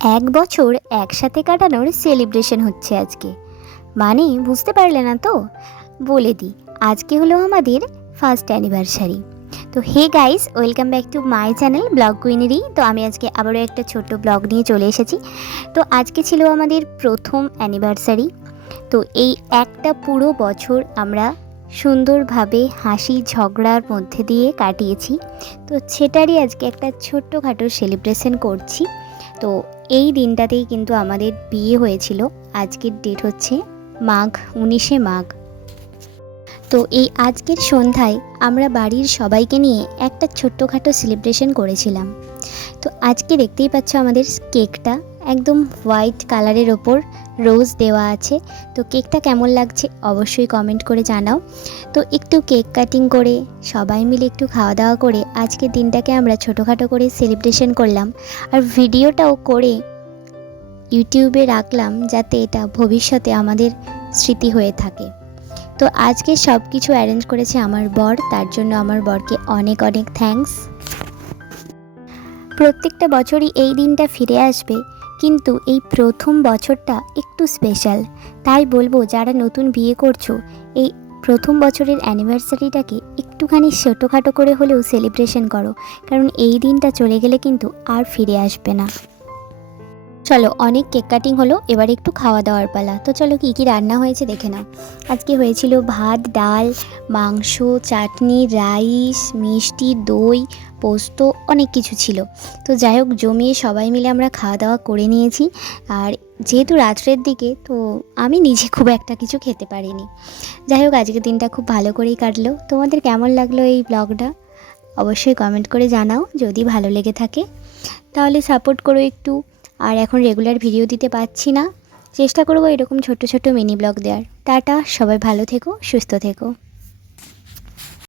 এক বছর একসাথে কাটানোর সেলিব্রেশন হচ্ছে আজকে। মানে বুঝতে পারলে না তো? বলে দিই, আজকে হলো আমাদের ফার্স্ট অ্যানিভার্সারি। তো hey guys, welcome back to my channel blog কুইনেরই। তো আমি আজকে আবারও একটা ছোট্ট ব্লগ নিয়ে চলে এসেছি। তো আজকে ছিল আমাদের প্রথম অ্যানিভার্সারি। তো এই একটা পুরো বছর আমরা সুন্দরভাবে হাসি ঝগড়ার মধ্যে দিয়ে কাটিয়েছি। তো সেটারই আজকে একটা ছোট্টখাটো সেলিব্রেশন করছি। তো এই দিনটাতেই কিন্তু আমাদের বিয়ে হয়েছিল। আজকের ডেট হচ্ছে 19শে মাঘ। তো এই আজকের সন্ধ্যায় আমরা বাড়ির সবাইকে নিয়ে একটা ছোট্টখাটো সেলিব্রেশন করেছিলাম। তো আজকে দেখতেই পাচ্ছ আমাদের কেকটা একদম হোয়াইট কালারের ওপর রোজ দেওয়া আছে। তো কেকটা কেমন লাগছে অবশ্যই কমেন্ট করে জানাও। তো একটু কেক কাটিং করে সবাই মিলে একটু খাওয়া দাওয়া করে আজকের দিনটাকে আমরা ছোটোখাটো করে সেলিব্রেশন করলাম। আর ভিডিওটাও করে ইউটিউবে রাখলাম যাতে এটা ভবিষ্যতে আমাদের স্মৃতি হয়ে থাকে। তো আজকে সব কিছু অ্যারেঞ্জ করেছে আমার বর, তার জন্য আমার বরকে অনেক অনেক থ্যাঙ্কস। প্রত্যেকটা বছরই এই দিনটা ফিরে আসবে, কিন্তু এই প্রথম বছরটা একটু স্পেশাল। তাই বলবো, যারা নতুন বিয়ে করছো, এই প্রথম বছরের অ্যানিভার্সারিটাকে একটুখানি ছোটোখাটো করে হলেও সেলিব্রেশন করো, কারণ এই দিনটা চলে গেলে কিন্তু আর ফিরে আসবে না। চলো, অনেক কেক কাটিং হলো, এবার একটু খাওয়া দাওয়ার পালা। তো চলো কী কী রান্না হয়েছে দেখে নাও। আজকে হয়েছিল ভাত, ডাল, মাংস, চাটনি, রাইস, মিষ্টি, দই, পোস্ত, অনেক কিছু ছিল। তো যাই হোক, জমিয়ে সবাই মিলে আমরা খাওয়া দাওয়া করে নিয়েছি। আর যেহেতু রাত্রের দিকে, তো আমি নিজে খুব একটা কিছু খেতে পারিনি। যাই হোক, আজকের দিনটা খুব ভালো করেই কাটলো। তোমাদের কেমন লাগলো এই ব্লগটা অবশ্যই কমেন্ট করে জানাও। যদি ভালো লেগে থাকে তাহলে সাপোর্ট করো একটু। আর এখন রেগুলার ভিডিও দিতে পারছি না, চেষ্টা করবো এরকম ছোট ছোট মিনি ব্লগ দেওয়ার। টাটা, সবাই ভালো থেকো, সুস্থ থেকো।